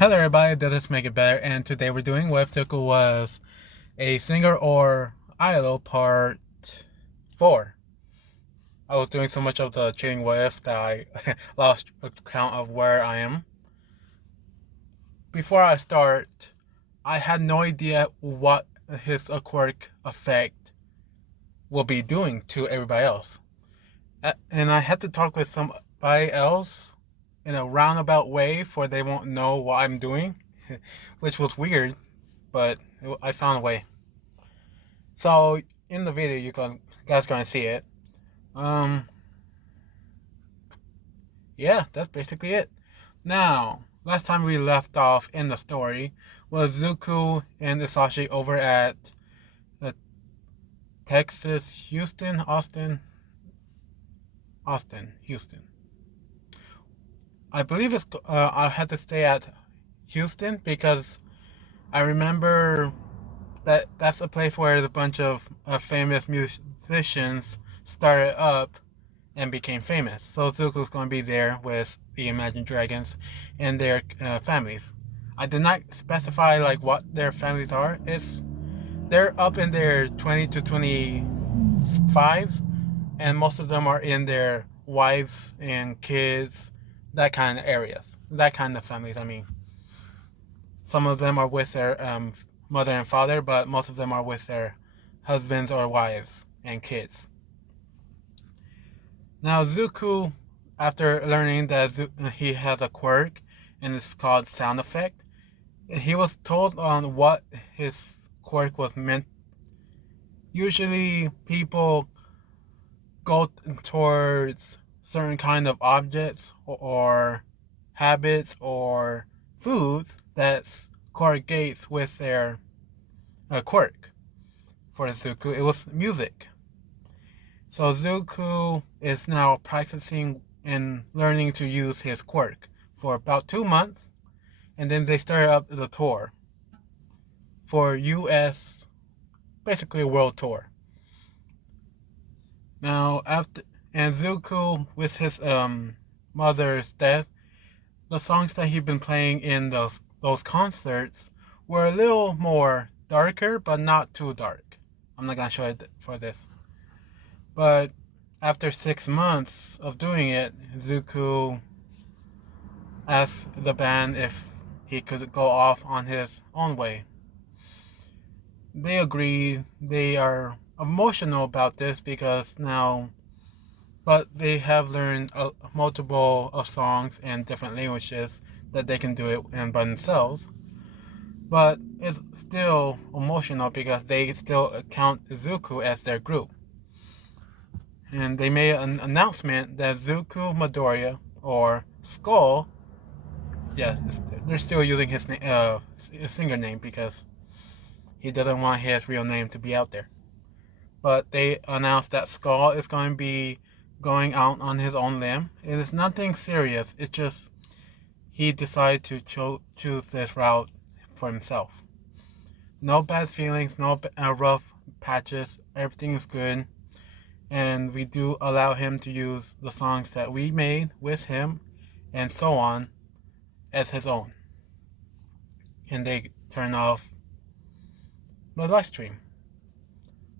Hello everybody, this is Make It Better, and today we're doing what if deku was a singer or idol part 4. I was doing so much of the cheating what if that I lost count of where I am. Before I start, I had no idea what his quirk effect will be doing to everybody else. And I had to talk with somebody else in a roundabout way for they won't know what I'm doing, which was weird, but I found a way. So in the video, guys gonna see it. Um, yeah, that's basically it. Now, last time we left off in the story was Zuko and Isashi over at the Houston. I believe I had to stay at Houston because I remember that's a place where a bunch of famous musicians started up and became famous. So Zuko's going to be there with the Imagine Dragons and their families. I did not specify like what their families are. They're up in their 20 to 25s, and most of them are in their wives and kids, that kind of areas, that kind of families. I mean, some of them are with their mother and father, but most of them are with their husbands or wives and kids. Now, Zuko, after learning that he has a quirk and it's called sound effect, he was told on what his quirk was meant. Usually, people go towards certain kind of objects or habits or foods that correlates with their quirk. For Zuko, it was music. So Zuko is now practicing and learning to use his quirk for about 2 months, and then they started up the tour for US, basically a world tour. Now and Zuko, with his mother's death, the songs that he'd been playing in those concerts were a little more darker, but not too dark. I'm not gonna show it for this. But after 6 months of doing it, Zuko asked the band if he could go off on his own way. They agreed. They are emotional about this because now, but they have learned multiple of songs in different languages that they can do it and by themselves. But it's still emotional because they still count Zuko as their group. And they made an announcement that Zuko Midoriya, or Skull, yeah, they're still using his singer name because he doesn't want his real name to be out there. But they announced that Skull is going to be going out on his own limb. It is nothing serious. It's just he decided to choose this route for himself. No bad feelings, no rough patches. Everything is good. And we do allow him to use the songs that we made with him and so on as his own. And they turn off the live stream.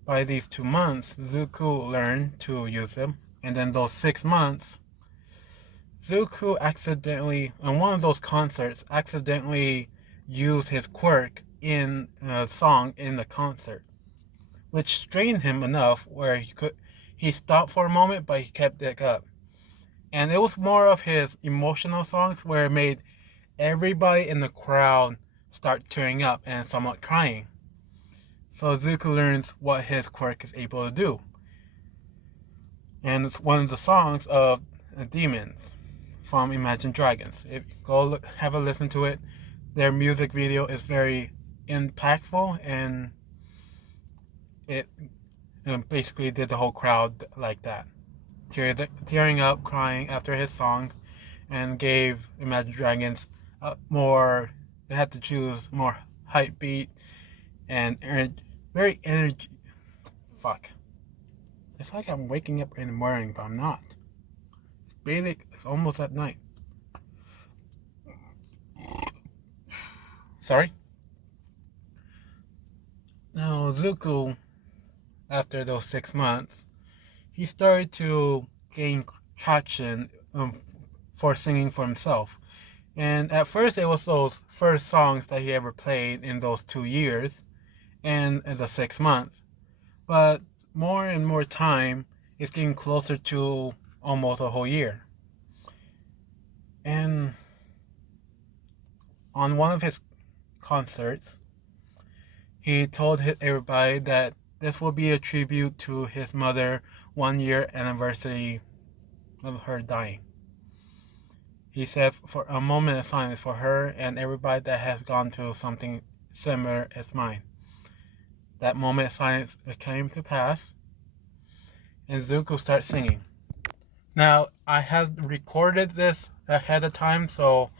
By these 2 months, Zuko learned to use them, and then those 6 months, Zuko accidentally, on one of those concerts, accidentally used his quirk in a song in the concert, which strained him enough where he stopped for a moment, but he kept it up. And it was more of his emotional songs where it made everybody in the crowd start tearing up and somewhat crying. So Zuko learns what his quirk is able to do. And it's one of the songs of Demons from Imagine Dragons. If you go have a listen to it, their music video is very impactful, and it basically did the whole crowd like that, tearing up, crying after his song, and gave Imagine Dragons more. They had to choose more hype beat and very energy. Fuck. It's like I'm waking up in the morning, but I'm not. It's almost at night. Sorry. Now, Zuko, after those 6 months, he started to gain traction for singing for himself. And at first, it was those first songs that he ever played in those 2 years and in the 6 months. But more and more time, it's getting closer to almost a whole year. And on one of his concerts, he told everybody that this will be a tribute to his mother 1 year anniversary of her dying. He said for a moment of silence for her and everybody that has gone through something similar as mine. That moment of silence came to pass, and Zuko started singing. Now, I had recorded this ahead of time, so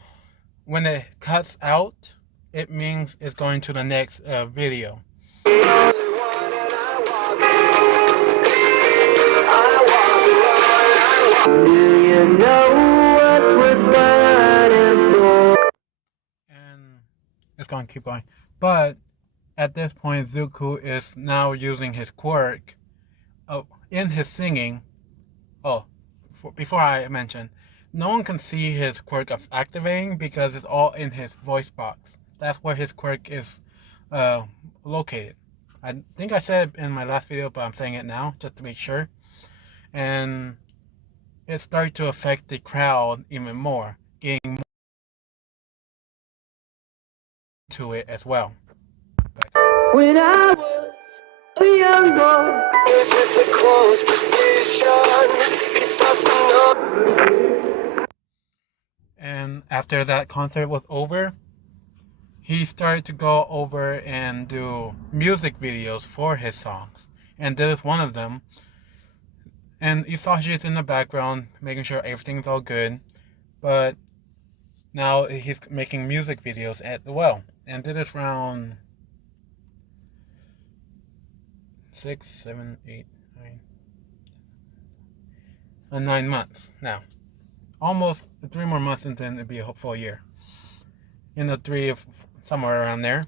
when it cuts out, it means it's going to the next video. Do you know what we're starting for? And it's going to keep going. But at this point, Zuko is now using his quirk in his singing. Before I mention, no one can see his quirk of activating because it's all in his voice box. That's where his quirk is located. I think I said it in my last video, but I'm saying it now just to make sure. And it started to affect the crowd even more, getting more to it as well. When I was a young boy, with a close position, he starts to know. And after that concert was over, he started to go over and do music videos for his songs. And this is one of them. And you saw she's in the background, making sure everything's all good. But now he's making music videos as well. And this is around 6, 7, 8, 9 months now. Almost 3 more months and then it'll be a full year. In the 3, somewhere around there.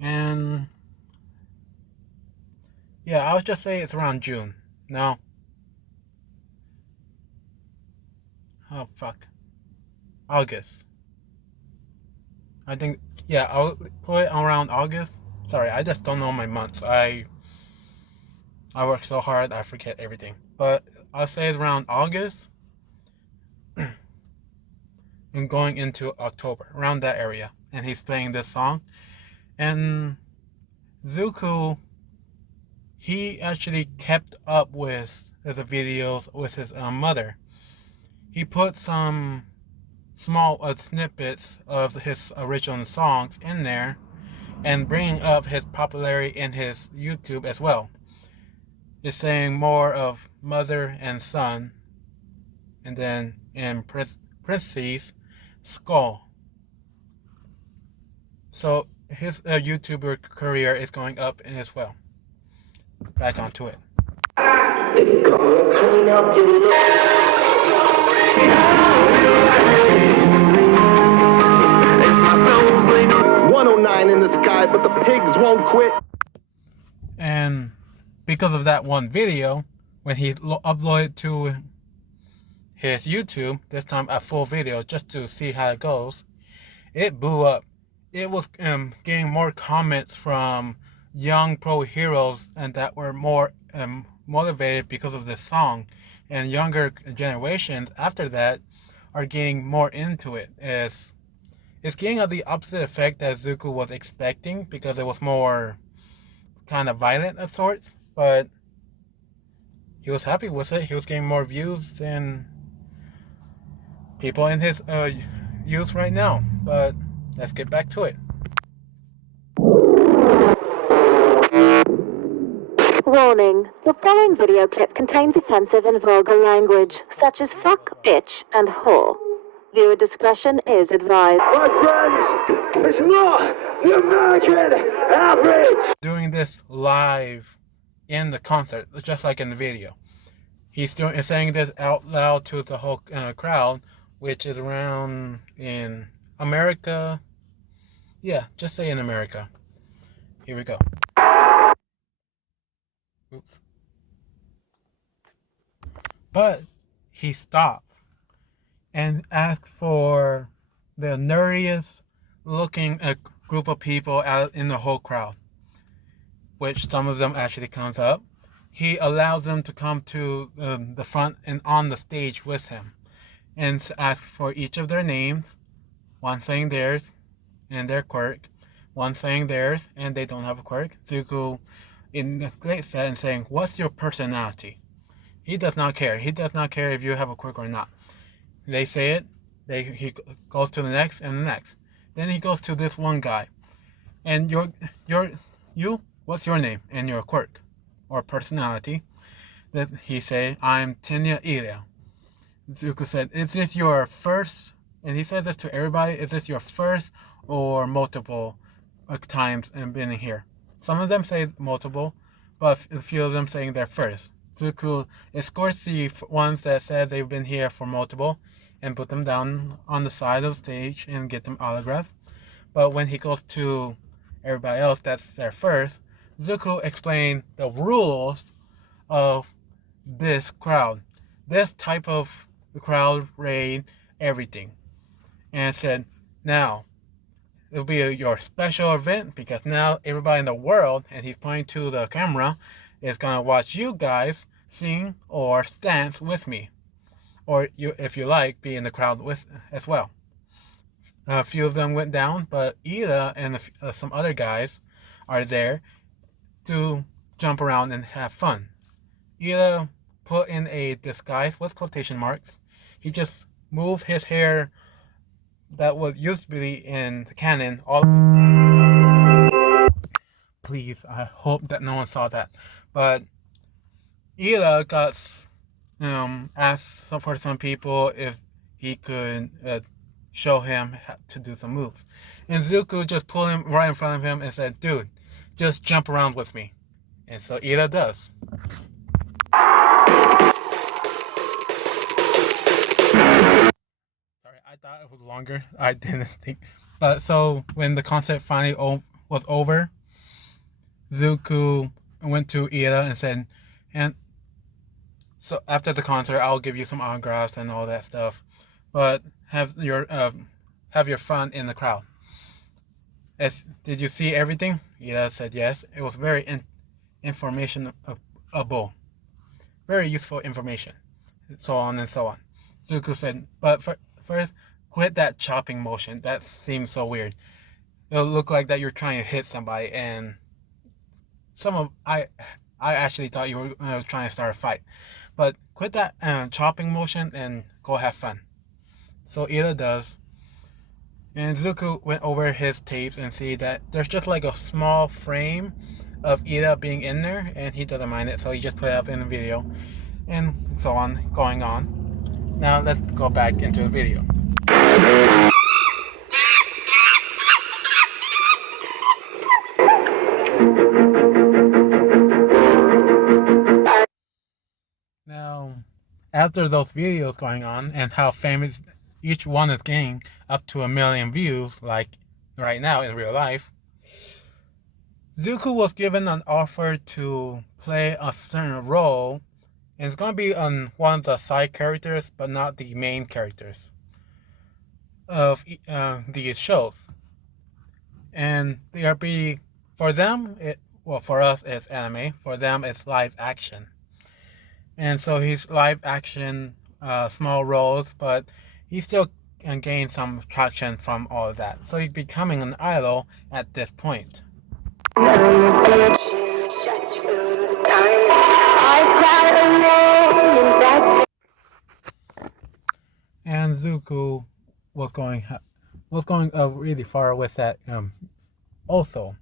And yeah, I would just say it's around June. No. Oh, fuck. August. I think, yeah, I'll put it around August. Sorry, I just don't know my months. I work so hard, I forget everything. But I'll say it's around August and going into October, around that area. And he's playing this song. And Zuko, he actually kept up with the videos with his mother. He put some small snippets of his original songs in there and bringing up his popularity in his YouTube as well. It's saying more of mother and son, and then in parentheses, skull. So his YouTuber career is going up as well. Back onto it. 109 in the sky, but the pigs won't quit. And because of that one video, when he uploaded to his YouTube, this time a full video just to see how it goes, it blew up. It was getting more comments from young pro heroes and that were more motivated because of this song, and younger generations after that are getting more into it. It's getting the opposite effect that Zuko was expecting because it was more kind of violent of sorts, but he was happy with it. He was getting more views than people in his youth right now. But let's get back to it. Warning. The following video clip contains offensive and vulgar language, such as fuck, bitch, and whore. Viewer discretion is advised. My friends, it's not the American average! Doing this live in the concert, just like in the video. He's saying this out loud to the whole crowd, which is around in America. Yeah, just say in America. Here we go. Oops. But he stopped and asked for the nerdiest looking group of people out in the whole crowd, which some of them actually comes up. He allows them to come to the front and on the stage with him and asks for each of their names, one saying theirs and their quirk, one saying theirs and they don't have a quirk. Zuko in great set and saying, "What's your personality?" He does not care. He does not care if you have a quirk or not. They say it. He goes to the next and the next. Then he goes to this one guy. And you, what's your name and your quirk or personality? That he say, "I'm Tenya Ilya." Zuko said, "Is this your first?" And he said this to everybody. "Is this your first or multiple times in being here?" Some of them say multiple, but a few of them saying they're first. Zuko escorts the ones that said they've been here for multiple and put them down on the side of the stage and get them autographs. But when he goes to everybody else that's their first, Zuko explained the rules of this crowd, this type of crowd raid, everything, and said, "Now it'll be your special event because now everybody in the world," and he's pointing to the camera, "is gonna watch you guys sing or dance with me, or you, if you like, be in the crowd with as well." A few of them went down, but Ida and some other guys are there to jump around and have fun. Ida put in a disguise with quotation marks. He just moved his hair that was used to be in the canon all the way. Please, I hope that no one saw that. But Ida got asked for some people if he could show him how to do some moves. And Zuko just pulled him right in front of him and said, "Dude, just jump around with me." And so Ida does. Sorry, I thought it was longer. I didn't think. But so when the concert finally was over, Zuko went to Ida and said, "And so after the concert, I'll give you some autographs and all that stuff, but have your fun in the crowd." Did you see everything? Ida said yes. It was very informationable, very useful information, so on and so on. Zuko said, "But first, quit that chopping motion. That seems so weird. It'll look like that you're trying to hit somebody, and I actually thought you were trying to start a fight. But quit that chopping motion and go have fun." So Ida does. And Zuko went over his tapes and see that there's just like a small frame of Ida being in there, and he doesn't mind it, so he just put it up in the video, and so on, going on. Now let's go back into the video. Now, after those videos going on and how famous each one is getting up to 1 million views, like right now in real life, Zuko was given an offer to play a certain role, and it's going to be on one of the side characters, but not the main characters of these shows. And they'll be, for them, for us it's anime, for them it's live action. And so he's live action, small roles, but he still can gain some traction from all of that. So he's becoming an idol at this point. And Zuko was going really far with that. Also,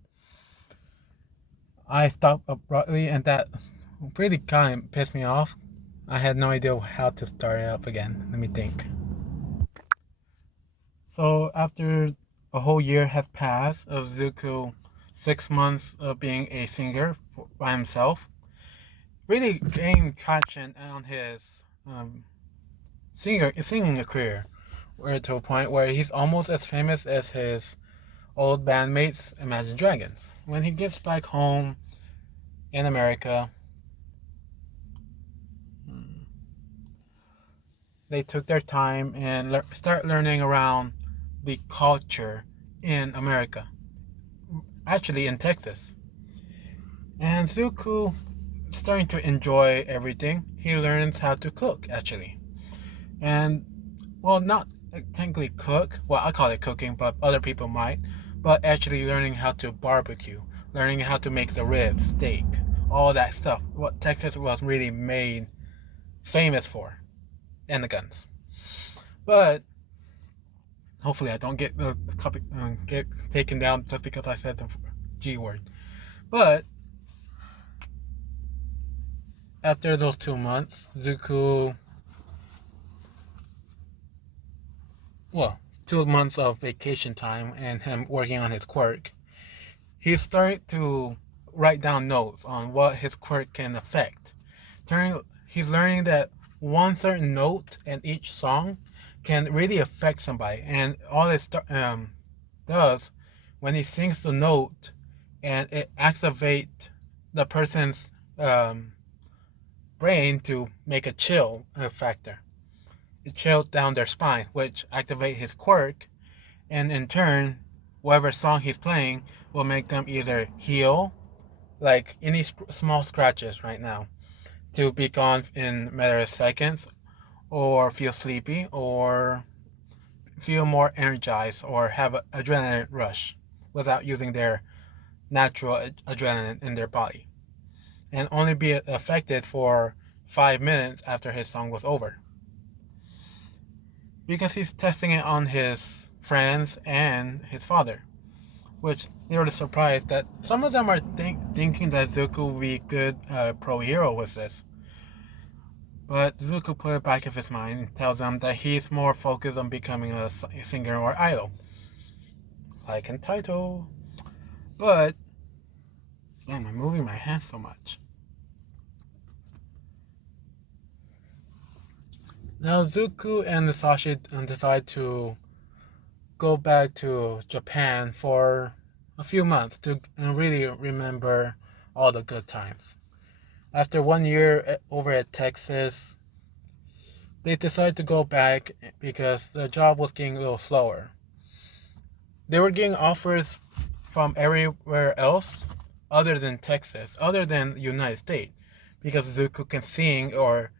I stopped abruptly, and that really kind of pissed me off. I had no idea how to start it up again. Let me think. So after a whole year has passed of Zuko 6 months of being a singer by himself, really gaining traction on his singing career, We're to a point where he's almost as famous as his old bandmates, Imagine Dragons. When he gets back home in America, they took their time and start learning around the culture in America, actually in Texas. And Zuko starting to enjoy everything. He learns how to cook actually, and well, not technically cook. Well, I call it cooking, but other people might. But actually learning how to barbecue, learning how to make the ribs, steak, all that stuff. What Texas was really made famous for, and the guns. But hopefully, I don't get the copy get taken down just because I said the G word. But after those 2 months, Zuko, well, 2 months of vacation time and him working on his quirk, he's starting to write down notes on what his quirk can affect. He's learning that one certain note in each song can really affect somebody, and all it does when he sings the note, and it activates the person's brain to make a chill factor. It chills down their spine, which activates his quirk, and in turn, whatever song he's playing will make them either heal, like any small scratches right now, to be gone in a matter of seconds, or feel sleepy, or feel more energized, or have an adrenaline rush without using their natural adrenaline in their body, and only be affected for 5 minutes after his song was over. Because he's testing it on his friends and his father, which they were surprised that some of them are thinking that Zuko will be good pro hero with this. But Zuko put it back of his mind and tells them that he's more focused on becoming a singer or idol, like in title. But damn, I'm moving my hands so much. Now Zuko and Musashi decide to go back to Japan for a few months to really remember all the good times. After 1 year over at Texas, they decided to go back because the job was getting a little slower. They were getting offers from everywhere else other than Texas, other than the United States, because Zuko can sing or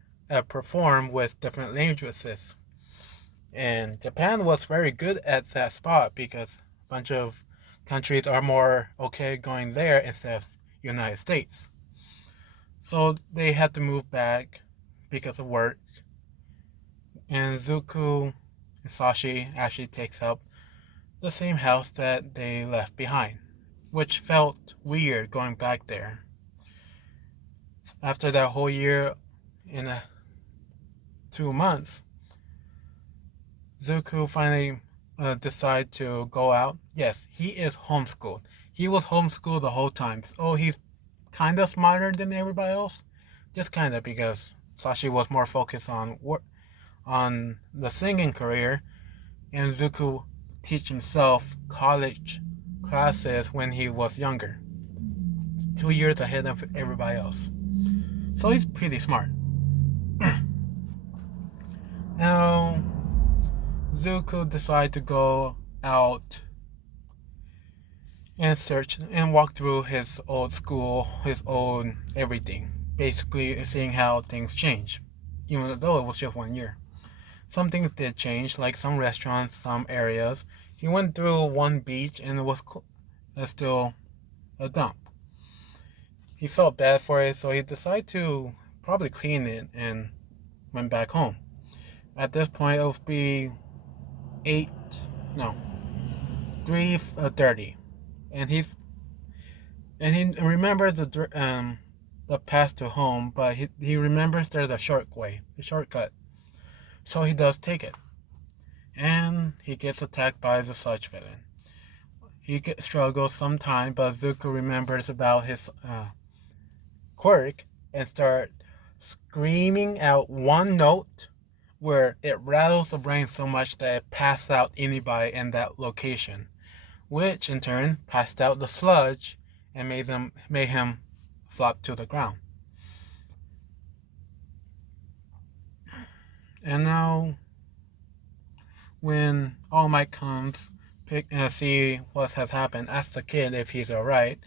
perform with different languages. And Japan was very good at that spot because a bunch of countries are more okay going there instead of United States. So they had to move back because of work. And Zuko and Sashi actually takes up the same house that they left behind, which felt weird going back there. After that whole year in 2 months, Zuko finally decided to go out. Yes, he is homeschooled. He was homeschooled the whole time. So he's kind of smarter than everybody else. Just kind of, because Sashi was more focused on the singing career, and Zuko teach himself college classes when he was younger. 2 years ahead of everybody else. So he's pretty smart. Now, Zuko decided to go out and search and walk through his old school, his old everything. Basically seeing how things change. Even though it was just 1 year. Some things did change, like some restaurants, some areas. He went through one beach and it was still a dump. He felt bad for it, so he decided to probably clean it and went back home. At this point, it would be 3:30, and he remembers the path to home, but he remembers there's a shortcut, so he does take it, and he gets attacked by the sludge villain. He struggles some time, but Zuko remembers about his quirk and start screaming out one note where it rattles the brain so much that it passes out anybody in that location, which in turn passed out the sludge and made him flop to the ground. And now, when All Might comes, see what has happened, ask the kid if he's alright.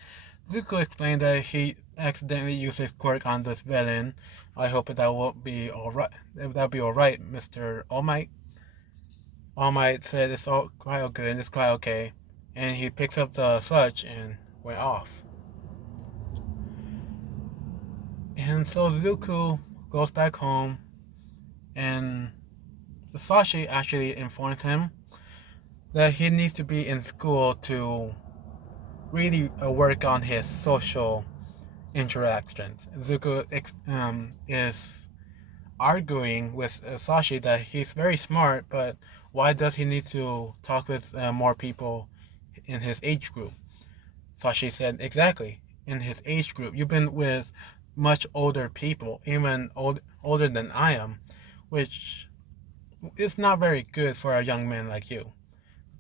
Zuko explained that he accidentally used his quirk on this villain. I hope that will be alright. That'll be alright, Mr. All Might. All Might said it's all quite good, it's quite okay. And he picks up the sludge and went off. And so Zuko goes back home, and Sashi actually informs him that he needs to be in school to really work on his social interactions. Zuko is arguing with Sashi that he's very smart, but why does he need to talk with more people in his age group? Sashi said, exactly, in his age group. You've been with much older people, even older than I am, which is not very good for a young man like you.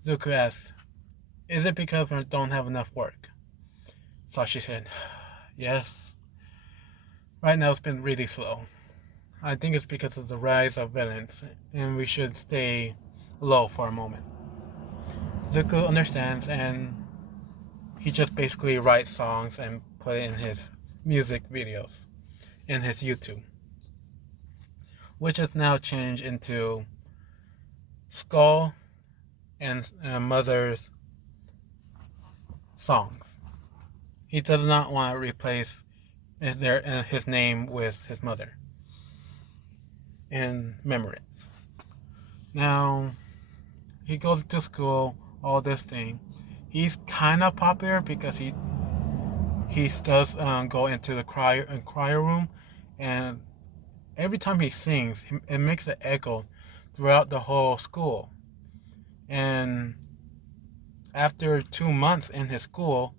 Zuko asked, is it because we don't have enough work? Sashi said, yes. Right now it's been really slow. I think it's because of the rise of villains, and we should stay low for a moment. Zuko understands, and he just basically writes songs and put it in his music videos, in his YouTube, which has now changed into Skull and Mother's songs. He does not want to replace his name with his mother in memories. Now, he goes to school, all this thing. He's kind of popular because he does go into the choir room, and every time he sings, it makes an echo throughout the whole school. And after 2 months in his school,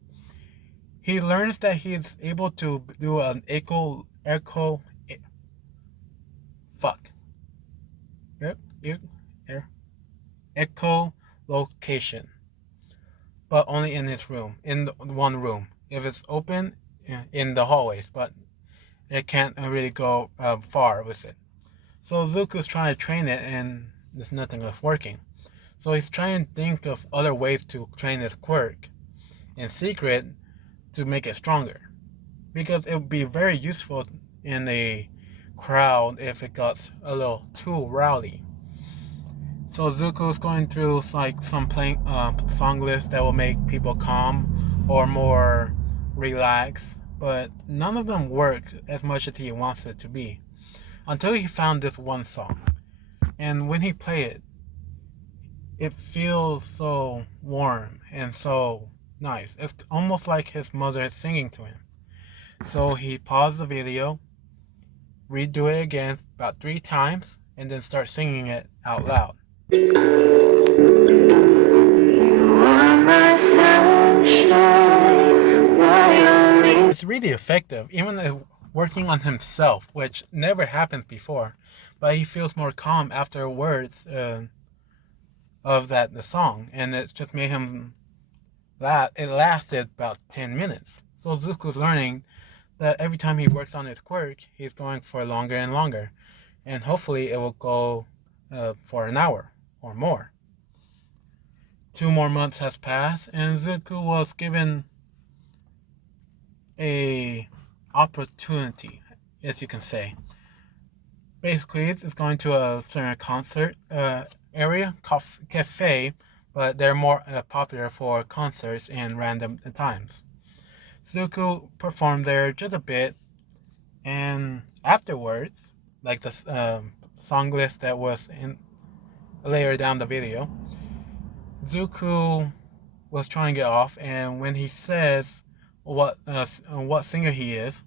he learns that he's able to do an echolocation, but only in his room, in the one room. If it's open, in the hallways, but it can't really go far with it. So Zuko's trying to train it, and there's nothing that's working. So he's trying to think of other ways to train his quirk in secret to make it stronger, because it would be very useful in a crowd if it got a little too rowdy. So Zuko's going through like some song lists that will make people calm or more relaxed, but none of them work as much as he wants it to be, until he found this one song. And when he played it, it feels so warm and so nice. It's almost like his mother is singing to him. So he paused the video, redo it again about 3 times, and then start singing it out loud. It's really effective, even working on himself, which never happened before, but he feels more calm after words of the song, and it just made him laugh. It lasted about 10 minutes. So Zuko's learning that every time he works on his quirk, he's going for longer and longer, and hopefully it will go for an hour or more. 2 more months has passed, and Zuko was given a opportunity, as you can say. Basically, it's going to a certain concert area, cafe, but they're more popular for concerts and random times. Zuko performed there just a bit, and afterwards, like the song list that was in later down the video, Zuko was trying to get off, and when he says what singer he is,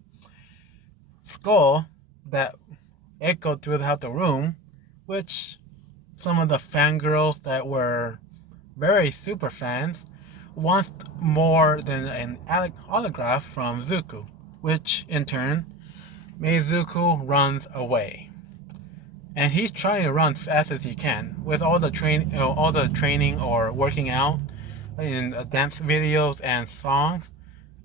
Skull, that echoed throughout the room, which some of the fangirls that were very super fans wants more than an autograph from Zuko, which in turn made Zuko runs away. and he's trying to run fast as he can with all the training or working out in dance videos and songs.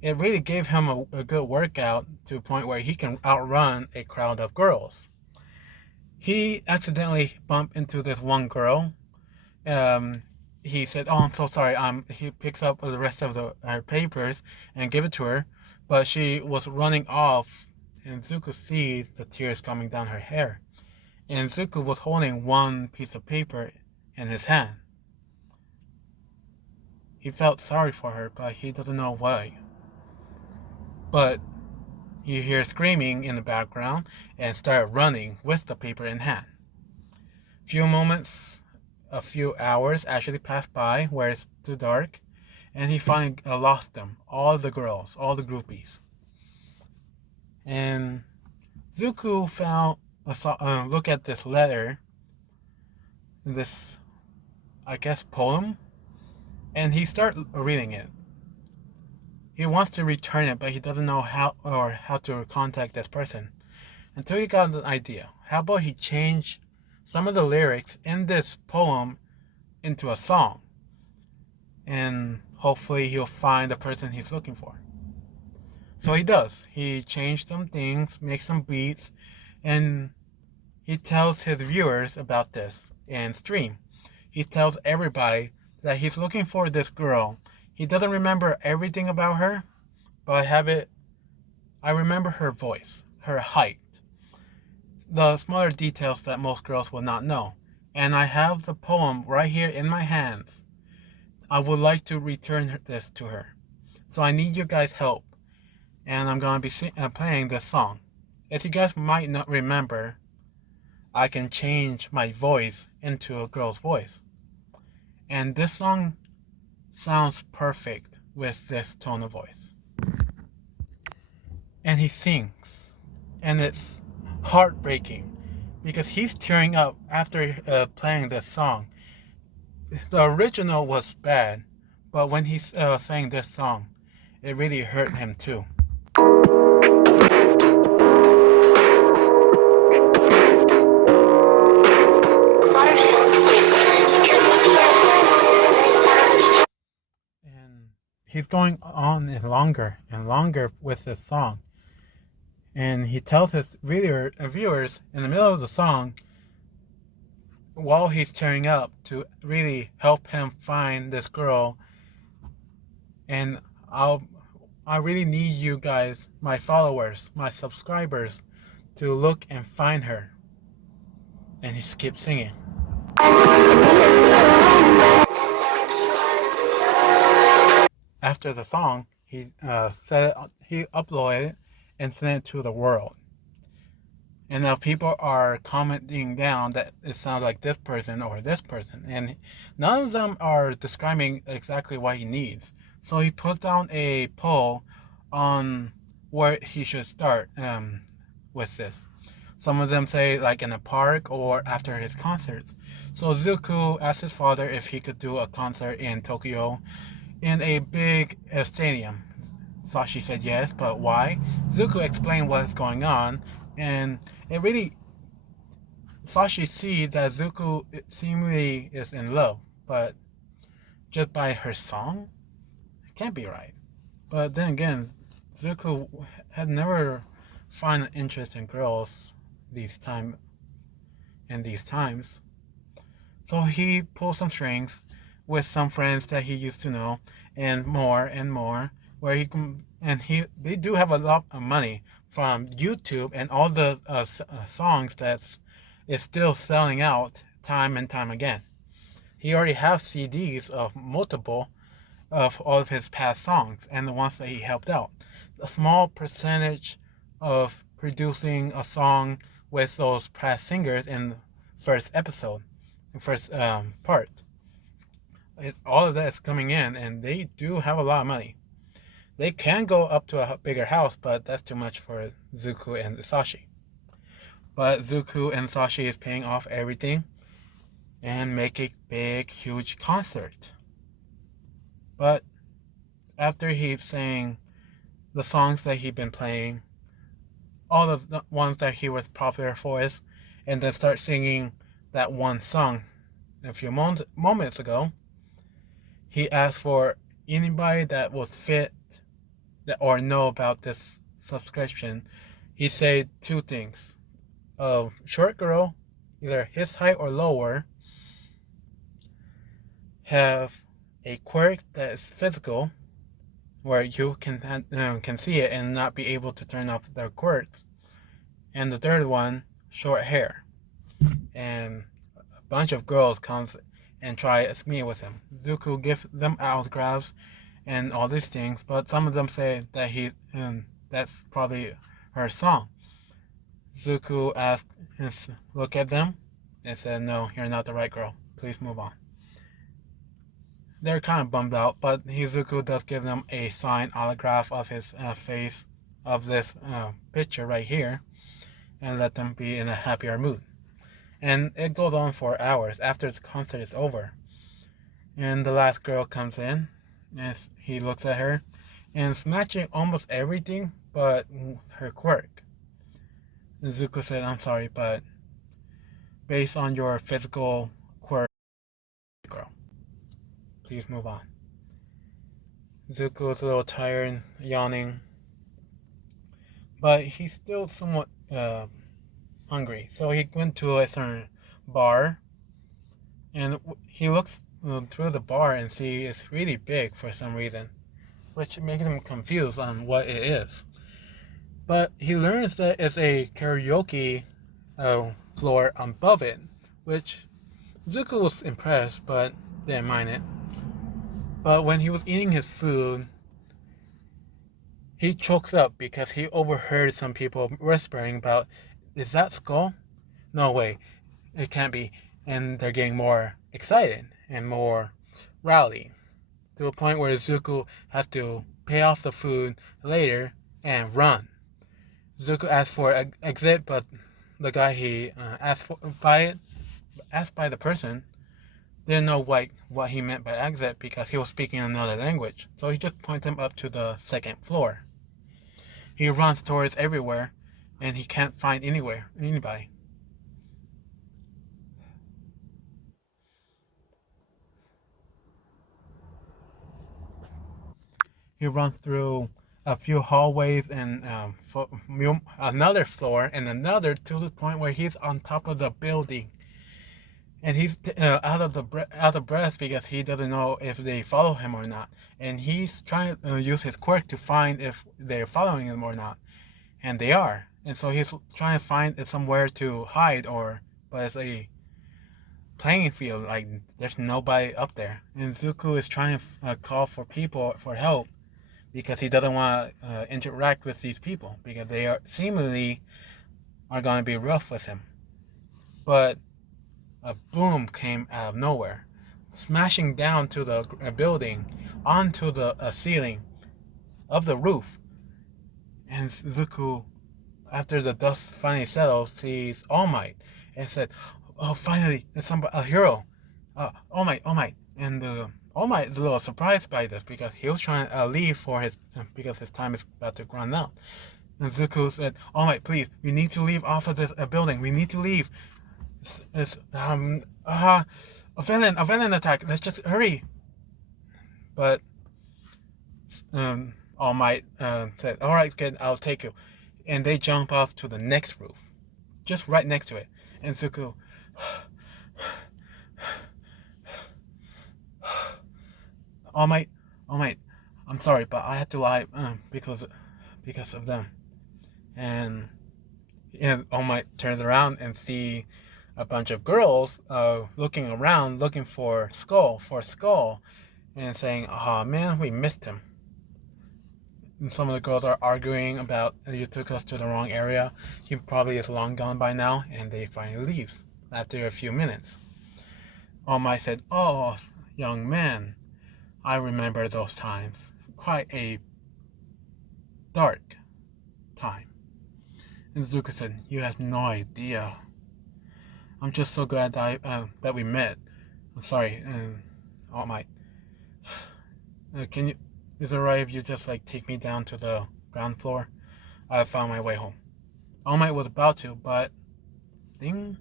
It really gave him a good workout to a point where he can outrun a crowd of girls. He accidentally bumped into this one girl. He said, "Oh, I'm so sorry." He picks up the rest of her papers and give it to her, but she was running off, and Zuko sees the tears coming down her hair. And Zuko was holding one piece of paper in his hand. He felt sorry for her, but he doesn't know why. But you hear screaming in the background and start running with the paper in hand. A few hours actually pass by where it's too dark, and he finally lost them, all the girls, all the groupies. And Zuko found look at this letter, this, I guess, poem, and he started reading it. He wants to return it, but he doesn't know how to contact this person. Until he got an idea. How about he change some of the lyrics in this poem into a song? And hopefully he'll find the person he's looking for. So he does. He changed some things, makes some beats, and he tells his viewers about this in stream. He tells everybody that he's looking for this girl. He doesn't remember everything about her, but I remember her voice, her height, the smaller details that most girls will not know. And I have the poem right here in my hands. I would like to return this to her. So I need your guys' help. And I'm going to be playing this song. As you guys might not remember, I can change my voice into a girl's voice. And this song sounds perfect with this tone of voice. And he sings. And it's heartbreaking because he's tearing up after playing this song. The original was bad, but when he sang this song, it really hurt him too. And he's going on and longer with this song. And he tells his viewers in the middle of the song, while he's tearing up, to really help him find this girl. And I really need you guys, my followers, my subscribers, to look and find her. And he keeps singing. After the song, he uploaded it and sent it to the world. And now people are commenting down that it sounds like this person or this person, and none of them are describing exactly what he needs. So he put down a poll on where he should start with this. Some of them say like in a park or after his concerts. So Zuko asked his father if he could do a concert in Tokyo in a big stadium. Sashi said yes, but why? Zuko explained what's going on, and it really, Sashi sees that Zuko seemingly is in love, but just by her song, it can't be right. But then again, Zuko had never found an interest in girls in these times. So he pulled some strings with some friends that he used to know, and more, where they do have a lot of money from YouTube and all the songs that is still selling out time and time again. He already has CDs of multiple of all of his past songs and the ones that he helped out. A small percentage of producing a song with those past singers in the first part. All of that is coming in, and they do have a lot of money. They can go up to a bigger house, but that's too much for Zuko and Sashi. But Zuko and Sashi is paying off everything and make a big, huge concert. But after he sang the songs that he'd been playing, all of the ones that he was popular for, and then start singing that one song. A few moments ago, he asked for anybody that was fit or know about this subscription. He said two things: a short girl, either his height or lower, have a quirk that is physical, where you can see it and not be able to turn off their quirks. And the third one, short hair. And a bunch of girls comes and try to meet with him. Zuko gives them autographs and all these things, but some of them say that that's probably her song. Zuko asked, look at them, and said, "No, you're not the right girl. Please move on." They're kind of bummed out, but Zuko does give them a signed autograph of his face of this picture right here, and let them be in a happier mood. And it goes on for hours after the concert is over. And the last girl comes in, and he looks at her, and it's matching almost everything but her quirk. And Zuko said, "I'm sorry, but based on your physical quirk, girl, please move on." Zuko is a little tired, yawning, but he's still somewhat hungry. So he went to a certain bar, and he looks through the bar and see it's really big for some reason, which makes him confused on what it is. But he learns that it's a karaoke floor above it, which Zuko was impressed, but didn't mind it. But when he was eating his food, he chokes up because he overheard some people whispering about, "Is that Skull? No way, it can't be." And they're getting more excited and more rowdy, to a point where Zuko has to pay off the food later and run. Zuko asked for an exit, but the guy he asked by the person didn't know what he meant by exit because he was speaking another language. So he just pointed him up to the second floor. He runs towards everywhere, and he can't find anybody. He runs through a few hallways and another floor and another, to the point where he's on top of the building. And he's out of breath because he doesn't know if they follow him or not. And he's trying to use his quirk to find if they're following him or not. And they are. And so he's trying to find somewhere to hide, but it's a playing field. Like, there's nobody up there. And Zuko is trying to call for people for help because he doesn't want to interact with these people because they are seemingly are going to be rough with him. But a boom came out of nowhere, smashing down to the building, onto the ceiling of the roof. And Zuko, after the dust finally settles, sees All Might and said, "Oh, finally, it's a hero. All Might. And All Might is a little surprised by this because he was trying to leave because his time is about to run out. And Zuko said, "All Might, please, we need to leave off of this building. We need to leave. It's a villain attack. Let's just hurry." But All Might said, "All right, kid, I'll take you." And they jump off to the next roof, just right next to it. And Zuko, All Might, I'm sorry, but I had to lie because of them." And All Might turns around and see a bunch of girls looking around, looking for Skull, and saying, "Oh man, we missed him." And some of the girls are arguing about, "You took us to the wrong area. He probably is long gone by now." And they finally leave after a few minutes. All Might said, "Oh, young man, I remember those times. Quite a dark time." And Zuko said, "You have no idea. I'm just so glad that we met. I'm sorry, All Might. Is it alright if you just take me down to the ground floor? I found my way home." All Might was about to, but thing,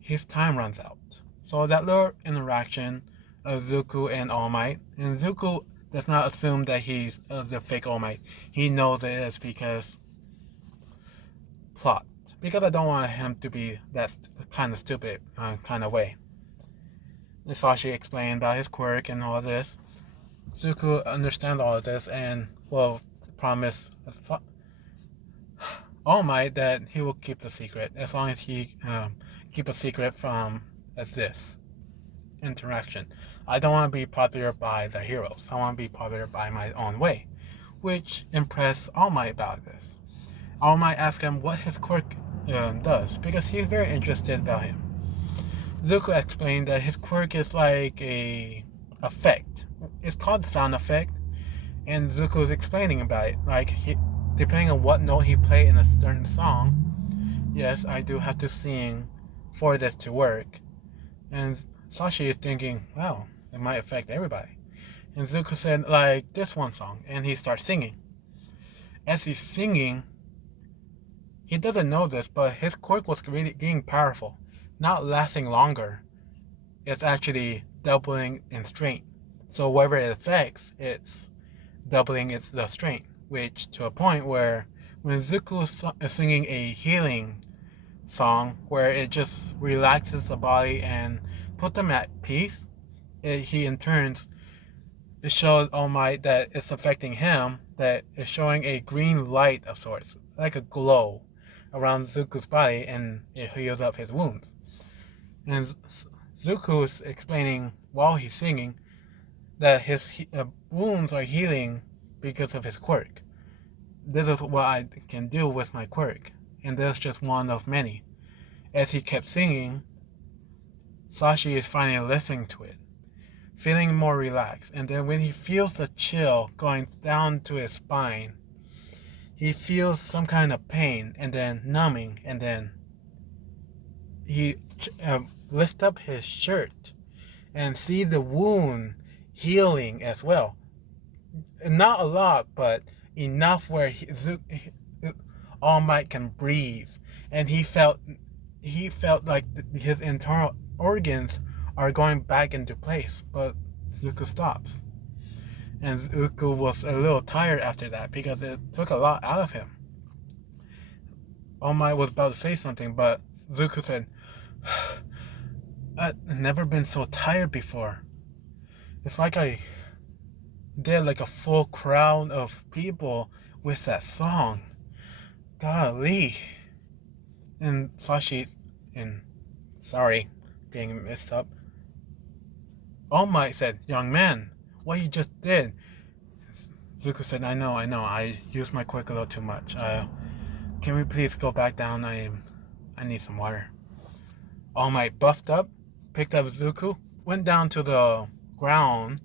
his time runs out. So that little interaction of Zuko and All Might, and Zuko does not assume that he's the fake All Might. He knows it is because plot. Because I don't want him to be that kind of stupid kind of way. Sashi explained about his quirk and all this. Zuko understands all of this and will promise All Might that he will keep the secret as long as he keep a secret from this interaction. I don't want to be popular by the heroes. I want to be popular by my own way, which impressed All Might about this. All Might asked him what his quirk does because he's very interested about him. Zuko explained that his quirk is like a effect. It's called sound effect, and Zuko is explaining about it. Like, depending on what note he played in a certain song, yes, I do have to sing for this to work. And Sashi is thinking, wow, it might affect everybody. And Zuko said, like, this one song, and he starts singing. As he's singing, he doesn't know this, but his quirk was really getting powerful, not lasting longer. It's actually doubling in strength. So whatever it affects, it's doubling the strength, which to a point where when Zuko is singing a healing song where it just relaxes the body and puts them at peace, he in turn it shows All Might that it's affecting him, that it's showing a green light of sorts, like a glow around Zuko's body, and it heals up his wounds. And Zuko is explaining while he's singing that his wounds are healing because of his quirk. This is what I can do with my quirk, and this is just one of many. As he kept singing, Sashi is finally listening to it, feeling more relaxed, and then when he feels the chill going down to his spine, he feels some kind of pain, and then numbing, and then he lifts up his shirt and see the wound healing as well. Not a lot, but enough where All Might can breathe, and he felt like his internal organs are going back into place. But Zuko stops, and Zuko was a little tired after that because it took a lot out of him. All Might was about to say something, but Zuko said, "I've never been so tired before. It's like I did like a full crowd of people with that song. Golly." And Sashi, and sorry, getting messed up. All Might said, "Young man, what you just did." Zuko said, I know, I used my quirk a little too much. Can we please go back down? I need some water. All Might buffed up, picked up Zuko, went down to the ground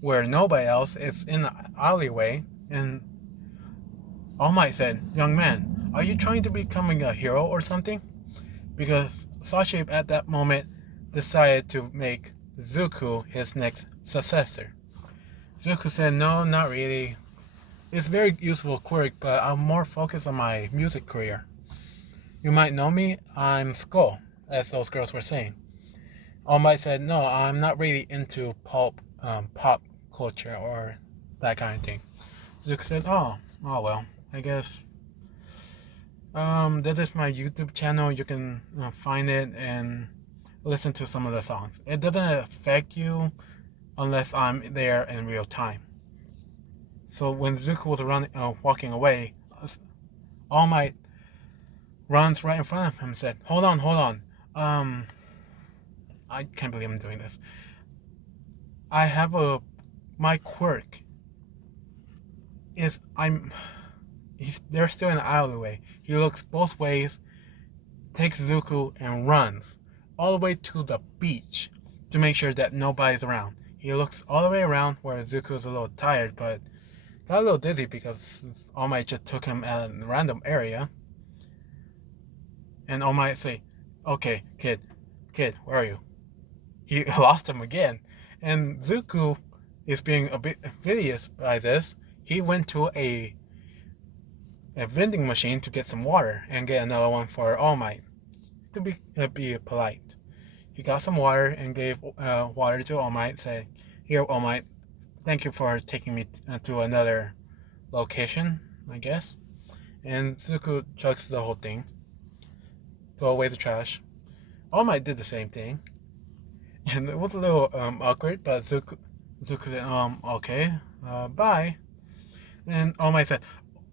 where nobody else is in the alleyway, and All Might said, "Young man, are you trying to becoming a hero or something?" Because Sashi at that moment decided to make Zuko his next successor. Zuko said, "No, not really. It's a very useful quirk, but I'm more focused on my music career. You might know me, I'm Skull," as those girls were saying. All Might said, "No, I'm not really into pop culture or that kind of thing." Zuko said, oh well, I guess. This is my YouTube channel. You can find it and listen to some of the songs. It doesn't affect you unless I'm there in real time. So when Zuko was walking away, All Might runs right in front of him and said, Hold on. I can't believe I'm doing this. I have my quirk is they're still in the alleyway. He looks both ways, takes Zuko and runs all the way to the beach to make sure that nobody's around. He looks all the way around where Zuko's a little tired, but got a little dizzy because All Might just took him at a random area. And All Might say, "Okay, kid, where are you?" He lost him again. And Zuko is being a bit envious by this. He went to a vending machine to get some water and get another one for All Might. be polite. He got some water and gave water to All Might. Said, "Here, All Might, thank you for taking me to another location, I guess." And Zuko chugs the whole thing. Throw away the trash. All Might did the same thing, and it was a little awkward. But Zuko said, okay, bye." And All Might said,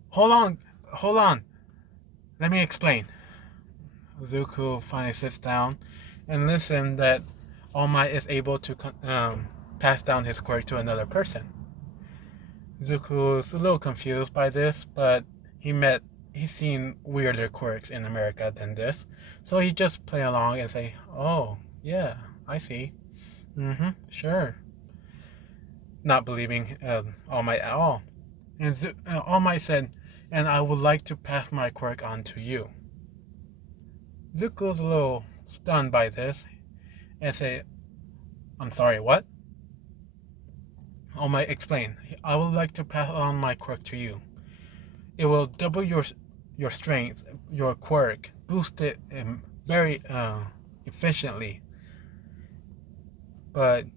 hold on, let me explain." Zuko finally sits down and listens that All Might is able to pass down his quirk to another person. Zuko's a little confused by this, but he's seen weirder quirks in America than this, so he just play along and say, "Oh, yeah, I see. Sure." Not believing All Might at all. And All Might said, "And I would like to pass my quirk on to you." Zuko's a little stunned by this and say, "I'm sorry, what?" All Might explained, "I would like to pass on my quirk to you. It will double your strength, your quirk, boost it very efficiently. But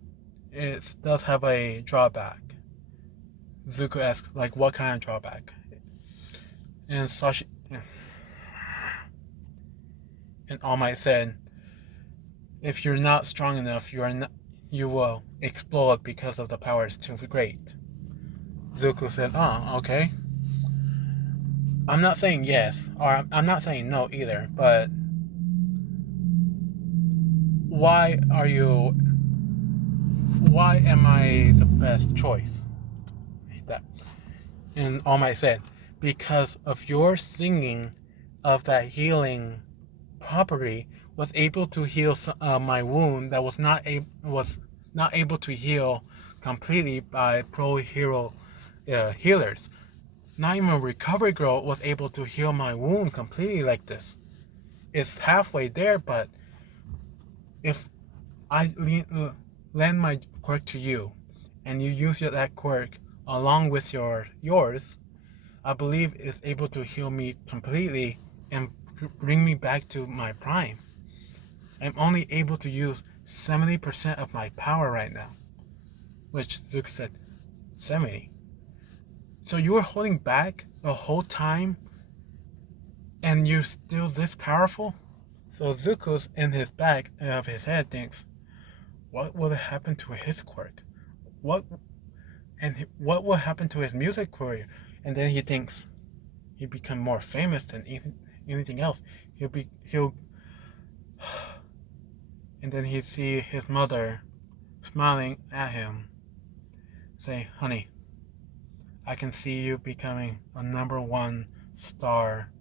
it does have a drawback." Zuko asks, like, what kind of drawback? And All Might said, "If you're not strong enough, you will explode because of the power is too great." Zuko said, "Oh, okay. I'm not saying yes, or I'm not saying no either, but why am I the best choice?" That. And All Might said, "Because of your singing of that healing property was able to heal my wound that was not able to heal completely by pro hero healers. Not even Recovery Girl was able to heal my wound completely like this. It's halfway there, but if I lend my quirk to you, and you use that quirk along with yours, I believe it's able to heal me completely and bring me back to my prime. I'm only able to use 70% of my power right now." Which Zuko said, 70? So you were holding back the whole time and you're still this powerful? So Zuko's in his back of his head thinks, what will happen to his quirk? What will happen to his music career? And then he thinks he'll become more famous than anything else. He'll and then he'd see his mother smiling at him, say, "Honey, I can see you becoming a #1 star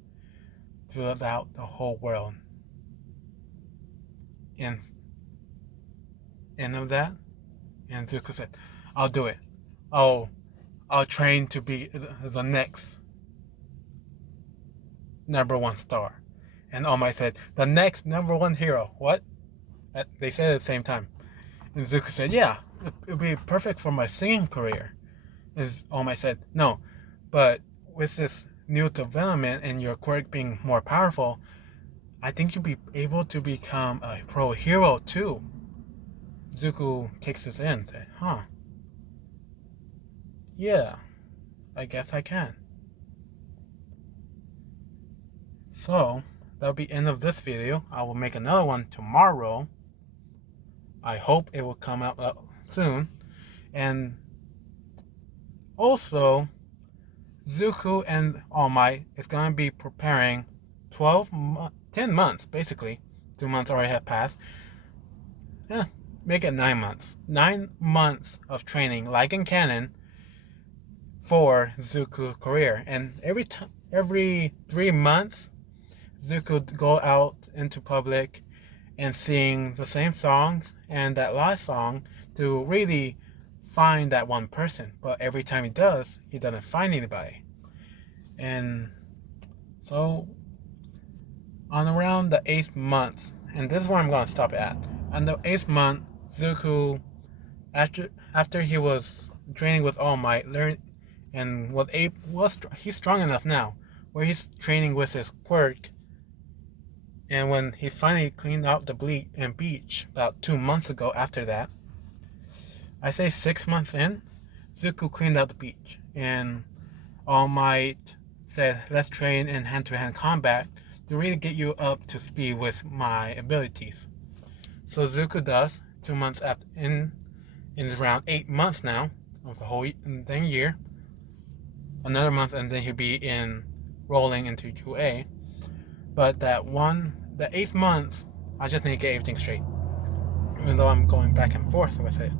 throughout the whole world." And end of that, and Zuko said, "I'll do it. I'll train to be the next #1 star." And All Might said, "The next #1 hero." What? They said at the same time. And Zuko said, "Yeah, it would be perfect for my singing career." And All Might said, "No, but with this new development and your quirk being more powerful, I think you'll be able to become a pro hero too." Zuko kicks his in and said, "Huh. Yeah, I guess I can." So, that'll be end of this video. I will make another one tomorrow. I hope it will come out soon. And also, Zuko and All Might is going to be preparing 10 months, basically. 2 months already have passed. Yeah, make it 9 months. 9 months of training, like in canon, for Zuko's career. And every 3 months, Zuko would go out into public and sing the same songs and that last song to really find that one person. But every time he does, he doesn't find anybody. And so on around the 8th month, and this is where I'm going to stop at. On the 8th month, Zuko, after he was training with All Might, learned and he's strong enough now where he's training with his quirk And when he finally cleaned out the beach about 2 months ago after that, I say 6 months in, Zuko cleaned out the beach. And All Might said, let's train in hand-to-hand combat to really get you up to speed with my abilities. So Zuko does, 2 months after, in around 8 months now, of the whole year. Another month and then he'll be in rolling into UA. But the 8th month, I just need to get everything straight. Even though I'm going back and forth with it.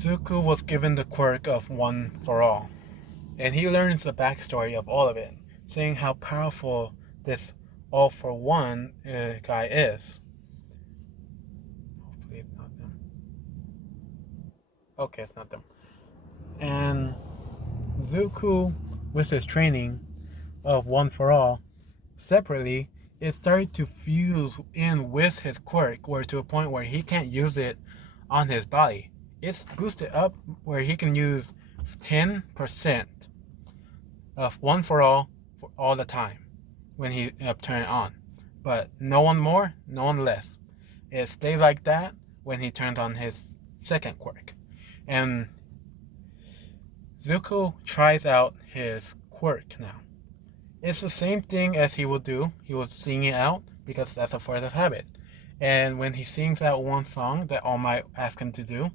Zuko was given the quirk of One for All. And he learns the backstory of all of it, seeing how powerful this All for One guy is. Hopefully it's not them. Okay, it's not them. And Zuko, with his training of One for All, separately, it started to fuse in with his quirk, where to a point where he can't use it on his body. It's boosted up where he can use 10% of One for all the time when he turn it on. But no one more, no one less. It stays like that when he turns on his second quirk. And Zuko tries out his quirk now. It's the same thing as he will do. He will sing it out because that's a force of habit. And when he sings that one song that All Might asked him to do,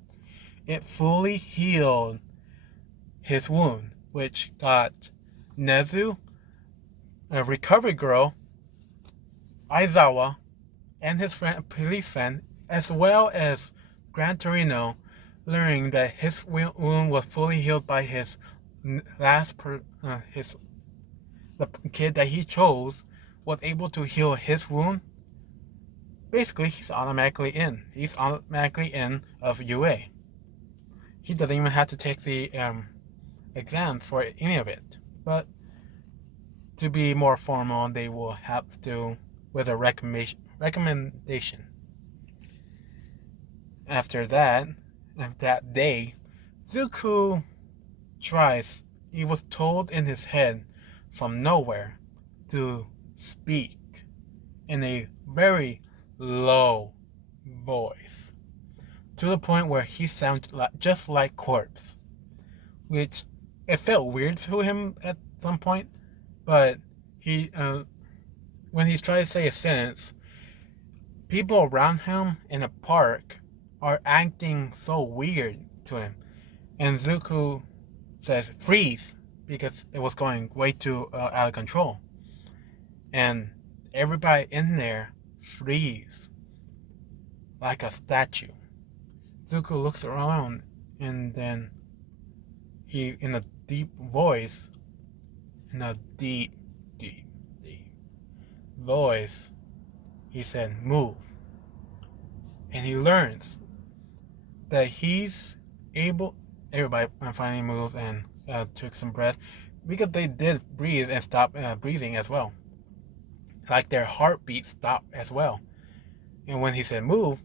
it fully healed his wound, which got Nezu, a recovery girl, Aizawa, and his police friend, as well as Gran Torino, learning that his wound was fully healed by his the kid that he chose was able to heal his wound. Basically, he's automatically in. He's automatically in of UA. He doesn't even have to take the exam for any of it. But to be more formal, they will have to with a recommendation. After that day, Zuko tries. He was told in his head from nowhere to speak in a very low voice, to the point where he sounded just like corpse, which it felt weird to him at some point. But he, when he's trying to say a sentence, people around him in a park are acting so weird to him, and Zuko says freeze because it was going way too out of control, and everybody in there freeze like a statue. Zuko looks around, and then he, in a deep voice, he said, move. And he learns that he's able, everybody finally moved and took some breath, because they did breathe and stop breathing as well. Like their heartbeat stopped as well. And when he said move,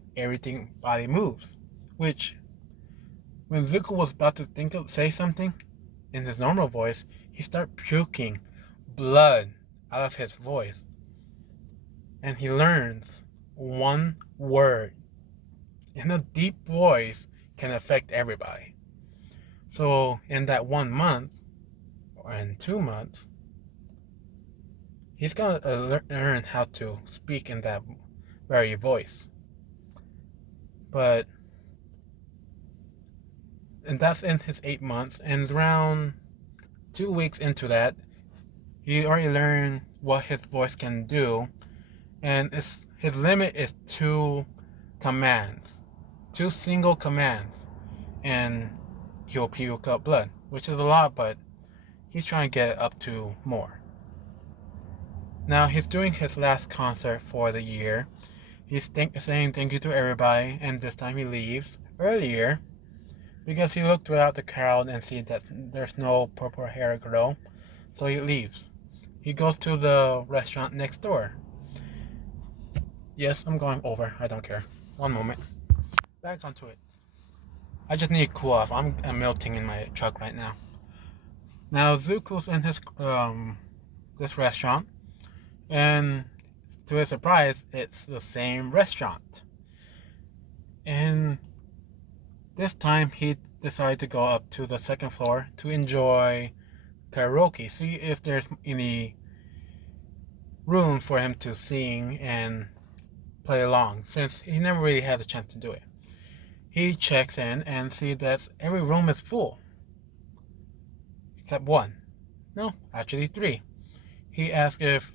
body moves. Which, when Zuko was about to say something in his normal voice, he started puking blood out of his voice. And he learns one word in a deep voice can affect everybody. So in that 1 month, or in 2 months, he's going to learn how to speak in that very voice. And that's in his 8 months, and around 2 weeks into that, he already learned what his voice can do, and his limit is 2 commands, 2 single commands, and he'll puke up blood, which is a lot, but he's trying to get it up to more. Now he's doing his last concert for the year. He's saying thank you to everybody, and this time he leaves earlier because he looked throughout the crowd and see that there's no purple hair girl, so he leaves. He goes to the restaurant next door. Yes, I'm going over. I don't care. One moment. Back onto it. I just need to cool off. I'm melting in my truck right now. Now Zuko's in his this restaurant, And to his surprise, it's the same restaurant. And this time he decided to go up to the second floor to enjoy karaoke, see if there's any room for him to sing and play along, since he never really had a chance to do it. He checks in and sees that every room is full, except one. No, actually three. He asks if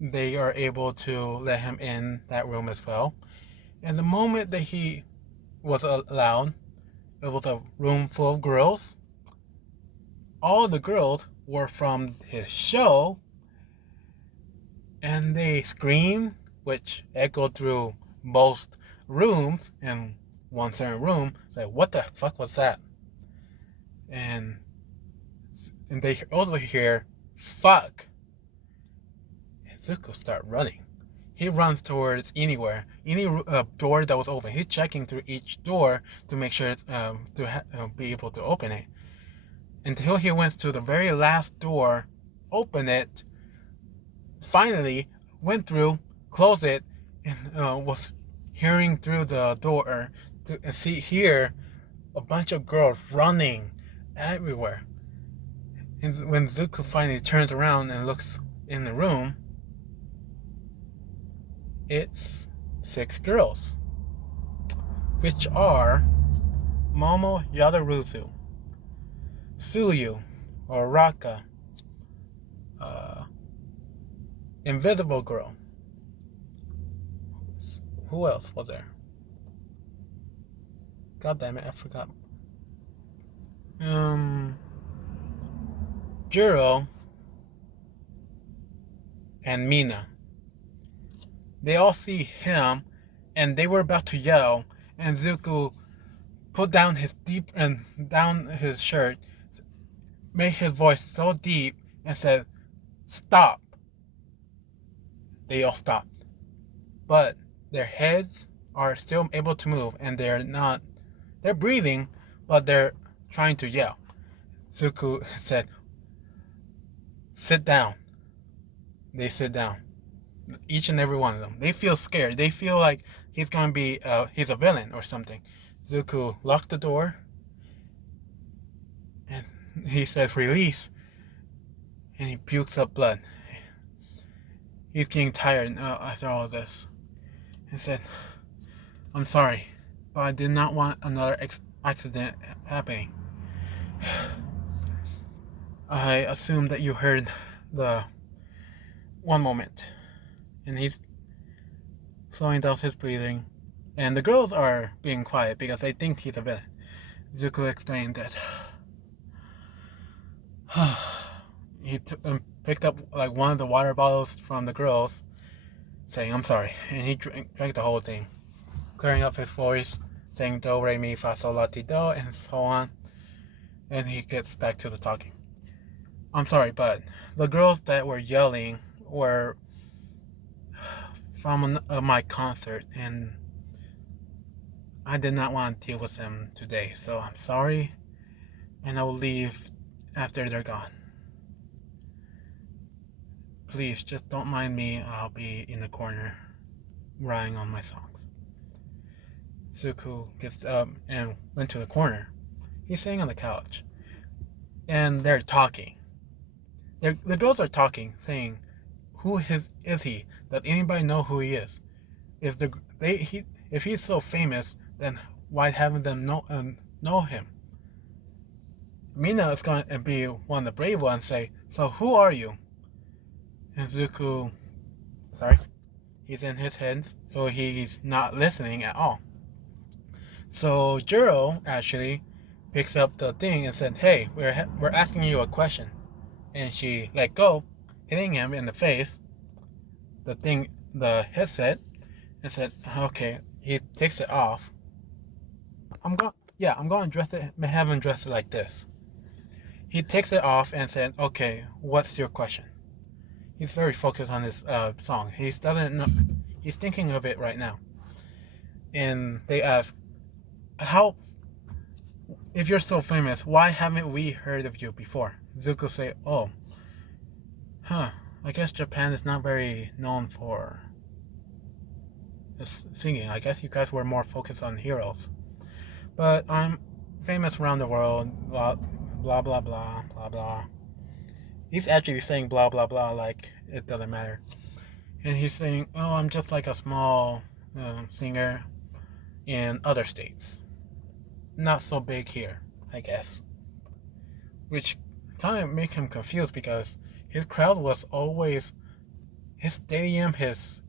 they are able to let him in that room as well. And the moment that he was allowed, it was a room full of girls. All the girls were from his show, and they screamed, which echoed through most rooms in one certain room. It's like, what the fuck was that? And they also hear, fuck. And Zuko start running. He runs towards anywhere, any door that was open. He's checking through each door to make sure to be able to open it. Until he went to the very last door, opened it, finally went through, closed it, and was hearing through the door to hear a bunch of girls running everywhere. And when Zuko finally turns around and looks in the room, it's 6 girls, which are Momo Yadaruzu, Suyu, or Raka, Invisible Girl. Who else was there? God damn it, I forgot. Jiro and Mina. They all see him, and they were about to yell, and Zuko put down his shirt, made his voice so deep, and said, "Stop." They all stopped, but their heads are still able to move, and they're breathing, but they're trying to yell. Zuko said, "Sit down." They sit down. Each and every one of them. They feel scared. They feel like he's going to be, he's a villain or something. Zuko locked the door, and he says, "Release," and he pukes up blood. He's getting tired after all of this. He said, "I'm sorry, but I did not want another accident happening. I assumed that you heard the one moment." And he's slowing down his breathing. And the girls are being quiet because they think he's a villain. Zuko explained that he picked up like one of the water bottles from the girls, saying, "I'm sorry," and he drank the whole thing, clearing up his voice, saying "do, re, mi, fa, sol, la, ti, do," and so on. And he gets back to the talking. "I'm sorry, but the girls that were yelling were from my concert, and I did not want to deal with them today, so I'm sorry, and I will leave after they're gone. Please, just don't mind me. I'll be in the corner writing on my songs." Zuko gets up and went to the corner. He's sitting on the couch, and they're talking. The girls are talking, saying, "Who is he? Does anybody know who he is? If he's so famous, then why haven't them know him?" Mina is going to be one of the brave ones and say, "So who are you?" And Zuko, sorry, he's in his head, so he's not listening at all. So Jiro actually picks up the thing and said, "Hey, we're asking you a question." And she let go, hitting him in the face, the headset, and said, "Okay." He takes it off. I'm going to dress it, have him dress it like this. He takes it off and said, "Okay, what's your question?" He's very focused on his song. He's thinking of it right now. And they ask, if you're so famous, why haven't we heard of you before?" Zuko say, "Oh, I guess Japan is not very known for singing. I guess you guys were more focused on heroes. But I'm famous around the world, blah, blah, blah, blah, blah, blah. He's actually saying blah, blah, blah like it doesn't matter. And he's saying, oh, I'm just like a small singer in other states. Not so big here, I guess. Which kind of make him confused because his crowd was always, his stadium, his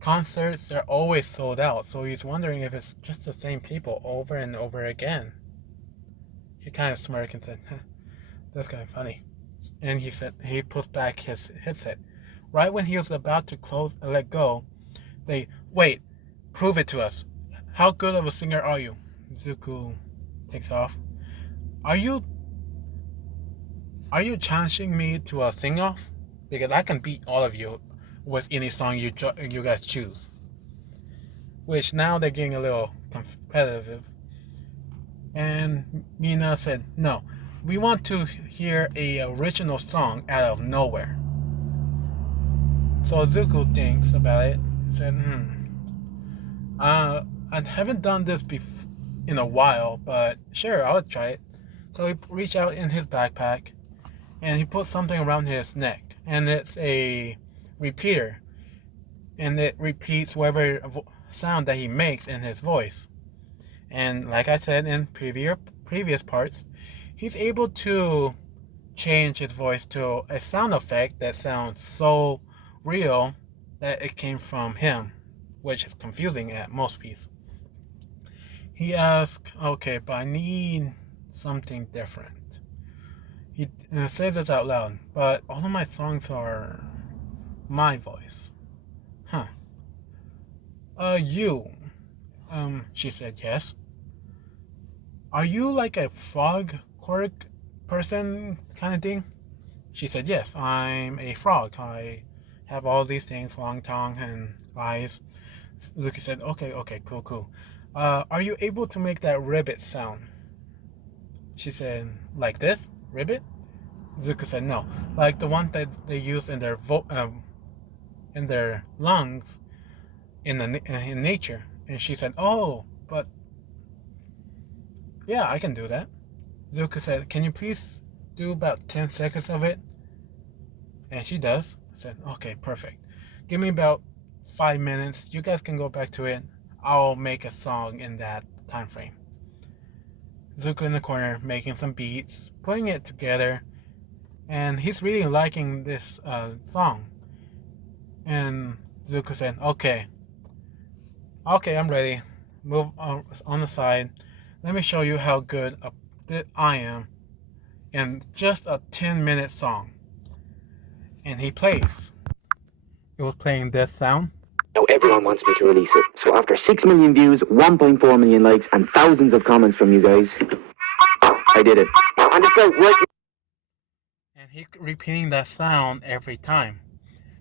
concerts, they're always sold out. So he's wondering if it's just the same people over and over again. He kind of smirked and said, that's kind of funny. And he said, he put back his headset. Right when he was about to let go, they, wait, prove it to us. How good of a singer are you? Zuko takes off. Are you challenging me to a sing-off? Because I can beat all of you with any song you guys choose. Which now they're getting a little competitive. And Mina said, no, we want to hear a original song out of nowhere. So Zuko thinks about it and said, I haven't done this in a while, but sure, I'll try it. So he reached out in his backpack and he put something around his neck, and it's a repeater, and it repeats whatever sound that he makes in his voice. And like I said in previous parts, he's able to change his voice to a sound effect that sounds so real that it came from him, which is confusing at most people. He asked, okay, but I need something different. He says it out loud, but all of my songs are my voice. Huh. You. She said yes. Are you like a frog quirk person kind of thing? She said yes, I'm a frog. I have all these things, long tongue and eyes. Luke said, okay, cool. Are you able to make that ribbit sound? She said, like this? Ribbit? Zuko said, no. Like the one that they use in their lungs in nature. And she said, oh, but yeah, I can do that. Zuko said, can you please do about 10 seconds of it? And she does. I said, okay, perfect. Give me about 5 minutes. You guys can go back to it. I'll make a song in that time frame. Zuko in the corner making some beats, putting it together, and he's really liking this song. And Zuko said, okay, I'm ready. Move on the side. Let me show you how good I am in just a 10-minute song. And he plays. It was playing this sound. Now everyone wants me to release it. So after 6 million views, 1.4 million likes, and thousands of comments from you guys, I did it. And it's out right. And he's repeating that sound every time,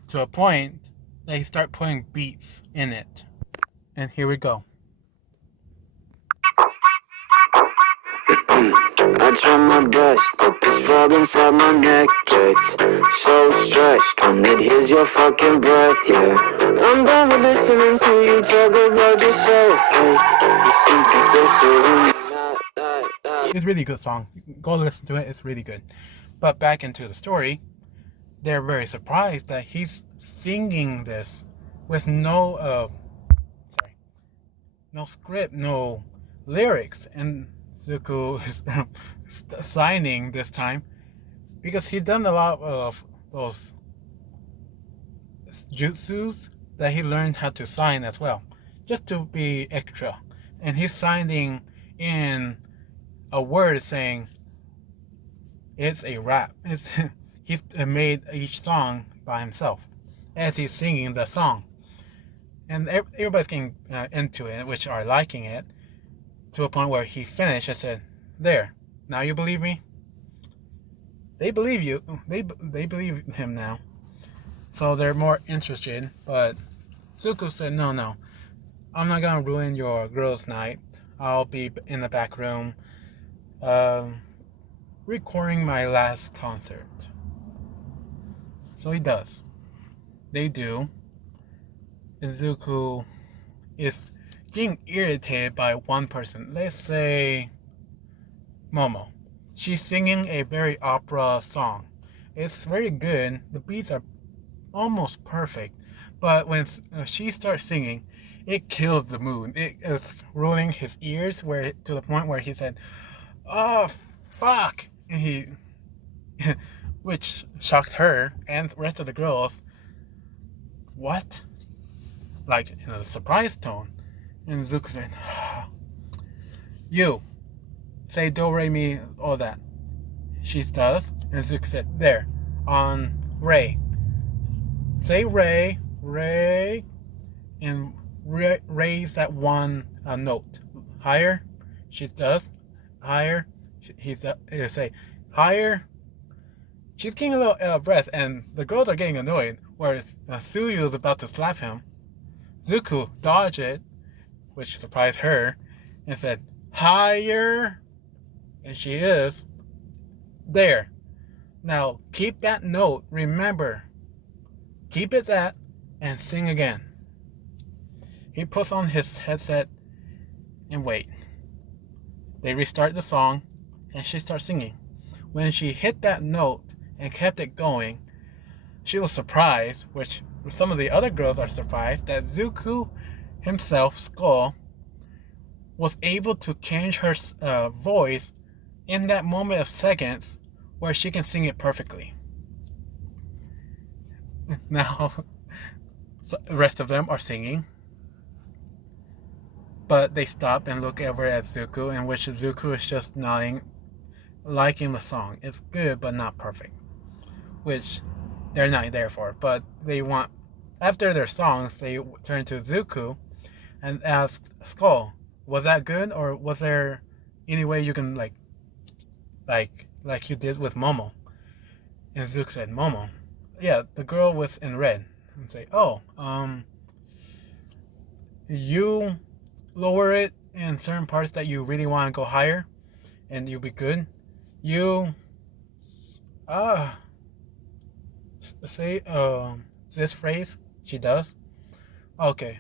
to a point that he started putting beats in it. And here we go. I try my best, but this frog inside my neck gets so stretched when it hears your fucking breath, yeah. I'm done with listening to you talk about yourself, hey. You think it's so It's a really good song. Go listen to it, it's really good. But back into the story, they're very surprised that he's singing this with no script, no lyrics, and Zuko is signing this time because he's done a lot of those jutsus that he learned how to sign as well, just to be extra. And he's signing in a word saying it's a rap. He's made each song by himself as he's singing the song. And everybody's getting into it, which are liking it, to a point where he finished and said, there, now you believe me? They believe you. They believe him now. So they're more interested. But Zuko said, no. I'm not going to ruin your girls' night. I'll be in the back room recording my last concert. So he does. They do. Izuku is getting irritated by one person. Let's say Momo. She's singing a very opera song. It's very good. The beats are almost perfect. But when she starts singing, it kills the mood. It is ruining his ears where to the point where he said, "Oh, fuck!" And he, which shocked her and the rest of the girls. What? Like in a surprise tone. And Zuko said, "You say do re mi all that." She does, and Zuko said, "There, on Ray. Say Ray, Ray, and raise that one note higher." She does, higher. He say higher. She's getting a little out of breath, and the girls are getting annoyed. Whereas Suyu is about to slap him, Zuko dodged it, which surprised her, and said higher, and she is there. Now keep that note. Remember, keep it that, and sing again. He puts on his headset and wait. They restart the song, and she starts singing. When she hit that note and kept it going, she was surprised, which some of the other girls are surprised, that Zuko himself, Skull, was able to change her voice in that moment of seconds where she can sing it perfectly. Now, the rest of them are singing, but they stop and look over at Zuko, in which Zuko is just nodding, liking the song. It's good, but not perfect, which they're not there for. But they want, after their songs, they turn to Zuko and ask Skull, "Was that good, or was there any way you can like you did with Momo?" And Zuko said, "Momo, yeah, the girl with in red." And say, "Oh, you lower it in certain parts that you really want to go higher, and you'll be good. You say this phrase." She does. "Okay.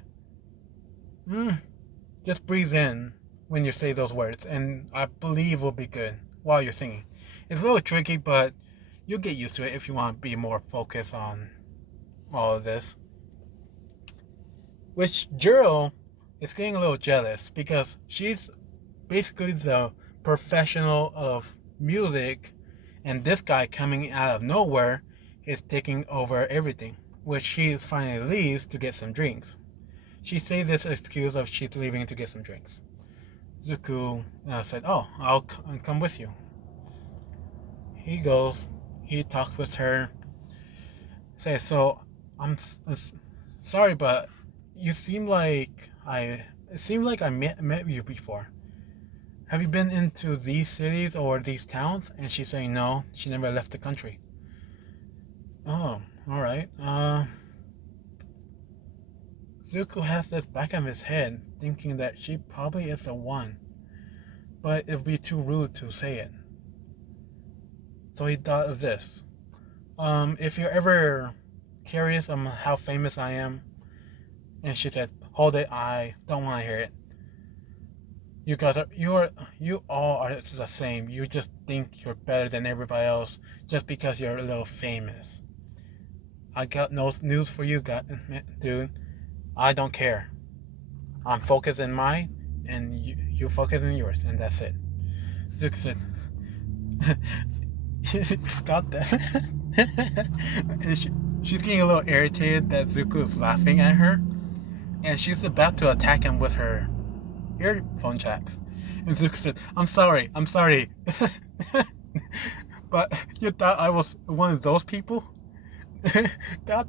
Just breathe in when you say those words, and I believe we'll be good while you're singing." It's a little tricky, but you'll get used to it if you want to be more focused on all of this. Which Juro is getting a little jealous because she's basically the professional of music, and this guy coming out of nowhere is taking over everything, which she finally leaves to get some drinks. She says this excuse of she's leaving to get some drinks. Zuko said, "Oh, I'll come with you." He goes, he talks with her, says, "So, I'm sorry, but you seem like I met you before. Have you been into these cities or these towns?" And she's saying no, she never left the country. "Oh, alright. Zuko has this back of his head, thinking that she probably is the one, but it would be too rude to say it. So he thought of this. If you're ever curious on how famous I am," and she said, "Hold it, I don't want to hear it. You all are the same. You just think you're better than everybody else just because you're a little famous. I got no news for you, dude. I don't care. I'm focused in mine, and you focus in yours, and that's it." Zuko said, "Got that." And she's getting a little irritated that Zuko is laughing at her, and she's about to attack him with her earphone jacks. And Zuko said, I'm sorry. But you thought I was one of those people?" God.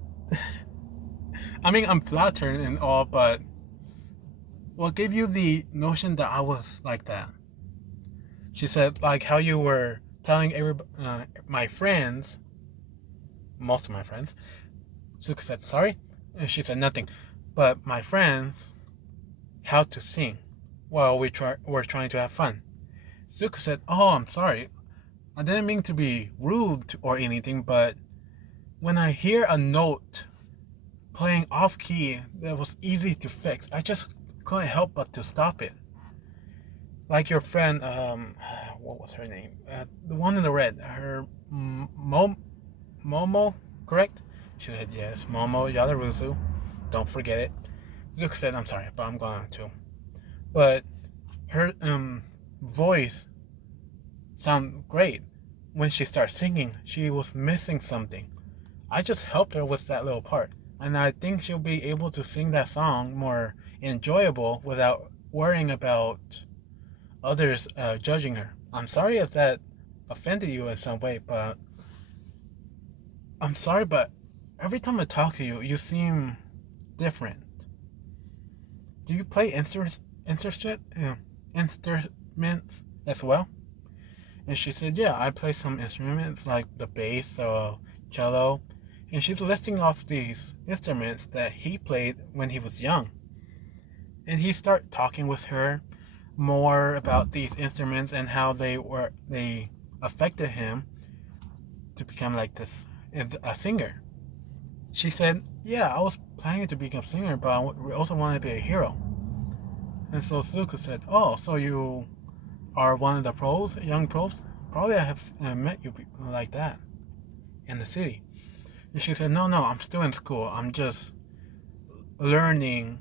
I mean, I'm flattered and all, but what gave you the notion that I was like that? She said, like how you were telling my friends, most of my friends. Zuko said, "Sorry?" And she said, "Nothing. But my friends, how to sing while we're trying to have fun." Zuko said, "Oh, I'm sorry. I didn't mean to be rude or anything, but when I hear a note playing off key that was easy to fix, I just couldn't help but to stop it. Like your friend, what was her name? The one in the red, her Momo, correct? She said yes, Momo Yadaruzu. Don't forget it. Zook said, I'm sorry, but I'm going to. But her voice sounded great. When she started singing, she was missing something. I just helped her with that little part. And I think she'll be able to sing that song more enjoyable without worrying about others judging her. I'm sorry if that offended you in some way, but I'm sorry, but every time I talk to you, you seem different. Do you play instruments as well? And she said, yeah, I play some instruments like the bass or cello. And she's listing off these instruments that he played when he was young. And he started talking with her more about these instruments and how they affected him to become like this, a singer. She said, yeah, I was planning to become a singer, but I also wanted to be a hero. And so Suzuka said, oh, so you are one of the pros, young pros? Probably I have met you like that in the city. And she said, no, I'm still in school. I'm just learning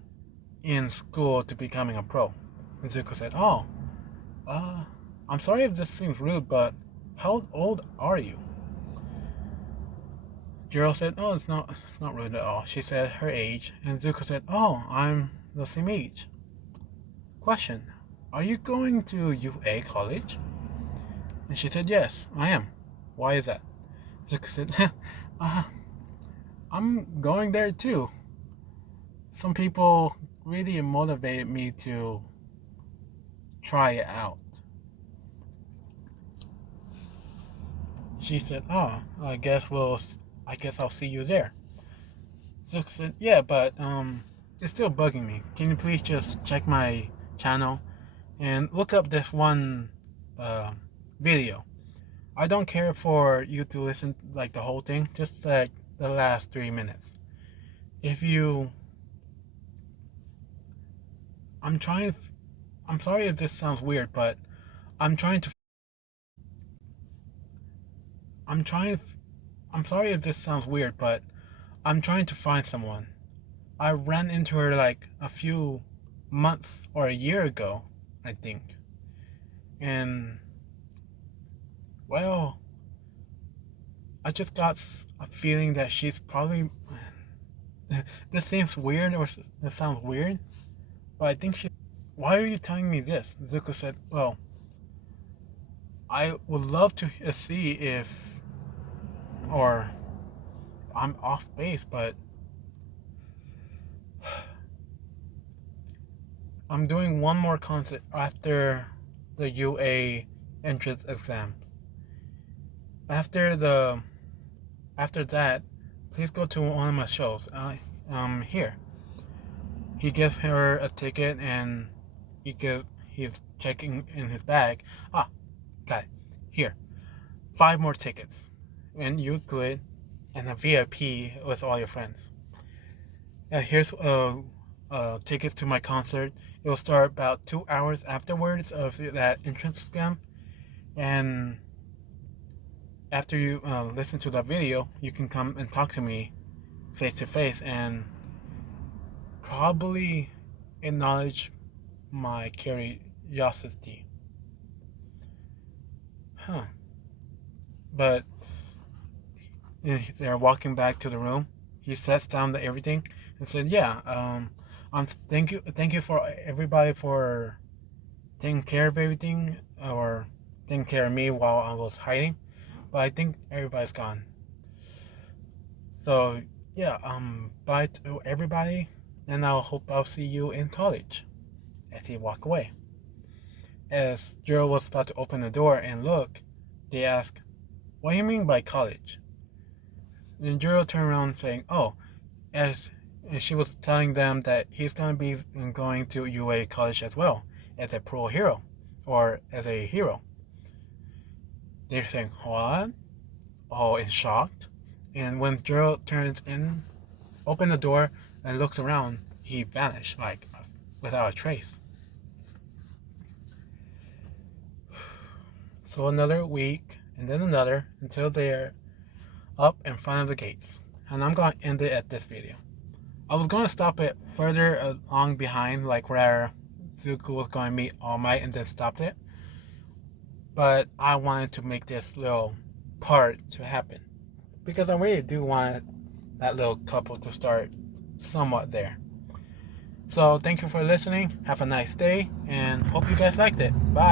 in school to becoming a pro. And Zuko said, oh, I'm sorry if this seems rude, but how old are you? Jiro said, oh, it's not rude at all. She said her age, and Zuko said, oh, I'm the same age. Question, are you going to UA college? And she said, yes, I am. Why is that? Zuko said, I'm going there too. Some people really motivated me to try it out. She said, oh, I guess I'll see you there. Zuko said, yeah, but it's still bugging me. Can you please just check my channel and look up this one video? I don't care for you to listen like the whole thing, just like the last 3 minutes. I'm sorry if this sounds weird, but I'm sorry if this sounds weird, but I'm trying to find someone. I ran into her like a few months or a year ago, I think. And, well, I just got a feeling that she's probably... This seems weird, or this sounds weird, but I think Why are you telling me this? Zuko said, well, I would love to see if... Or... I'm off base, but... I'm doing one more concert after the UA entrance exam. After that, please go to one of my shows. Here. He gives her a ticket and he's checking in his bag. Got it. Here. 5 more tickets. And Euclid and a VIP with all your friends. Here's tickets to my concert. It will start about 2 hours afterwards of that entrance exam. And after you listen to that video, you can come and talk to me face to face and probably acknowledge my curiosity. But they're walking back to the room. He sets down everything and said, "Yeah, thank you for everybody for taking care of everything or taking care of me while I was hiding. But I think everybody's gone. So yeah, bye to everybody, and I hope I'll see you in college." As he walked away. As Jiro was about to open the door and look, they asked, "What do you mean by college?" Then Jiro turned around saying, "Oh," as she was telling them that he's going to be going to UA college as well, as a pro hero, or as a hero. They're saying, "What?" All in shocked. And when Gerald turns in, open the door and looks around, he vanished, like without a trace. So another week, and then another, until they're up in front of the gates. And I'm going to end it at this video. I was going to stop it further along behind, like where Zuko was going to meet All Might, and then stopped it. But I wanted to make this little part to happen, because I really do want that little couple to start somewhat there. So thank you for listening. Have a nice day, and hope you guys liked it. Bye.